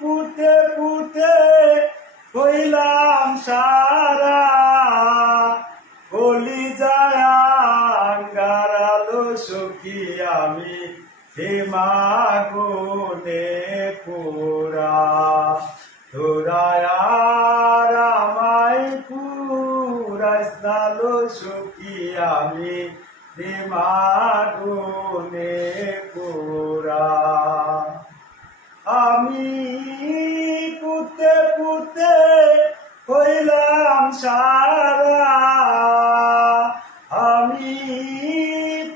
পুতে পুতে হইলাম সারা, কলিজায় আঙ্গারালো সখী আমি হে মাগুনে পুরা। তোরায় আর আমায় পুরাইলো সখী আমি হে মাগুনে পুরা। আমি পুতে পুতে হইলাম সারা, আমি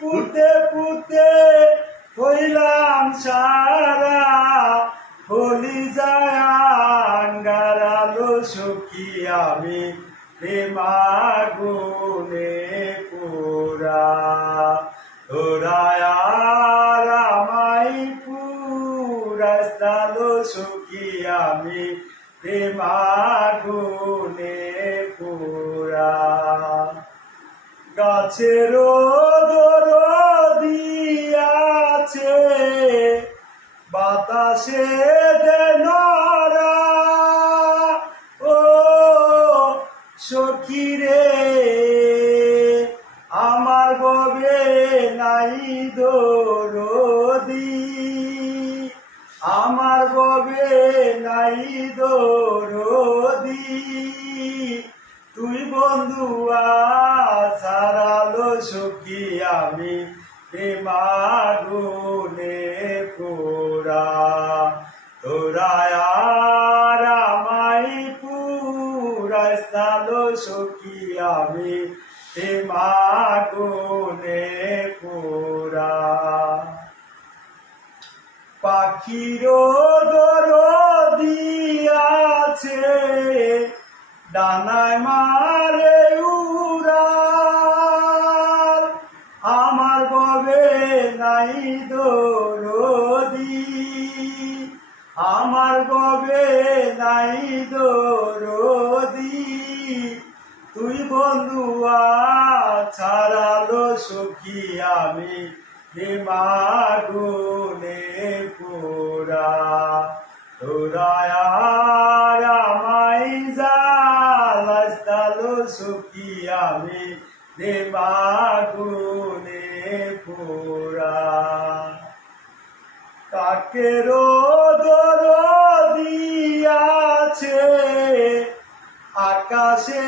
পুতে পুতে হইলাম সারা, কলিজায় আঙ্গারালো সখী আমি প্রেম আগুনে পুরা। তোরায় আর আমায় পুরাইলো সখী আমি প্রেম আগুনে পুরা। গাছের দিয়াছে বাতাসে নড়া, ও সখী রে আমার ববে নাই দরদি, আমার ববে নাই দরদি। তুই বন্ধু ছাড়ালো সখী আমি প্রেম আগুনে পুরা। তোরায় আর আমায় পুরাইলো সখী আমি প্রেম আগুনে পুরা। পাখিরও দিয়াছে ডানায় মারে উড়াল, আমার ববে নাই দরদি, আমার ববে নাই দরদি। তুই বন্ধু ছাড়ালো সখী আমি প্রেম আগুনে পুরা। তোরায় আর আমায় জ্বালাইলো সখী আমি প্রেম আগুনে পুরা। কাকেরও দিয়াছে আকাশে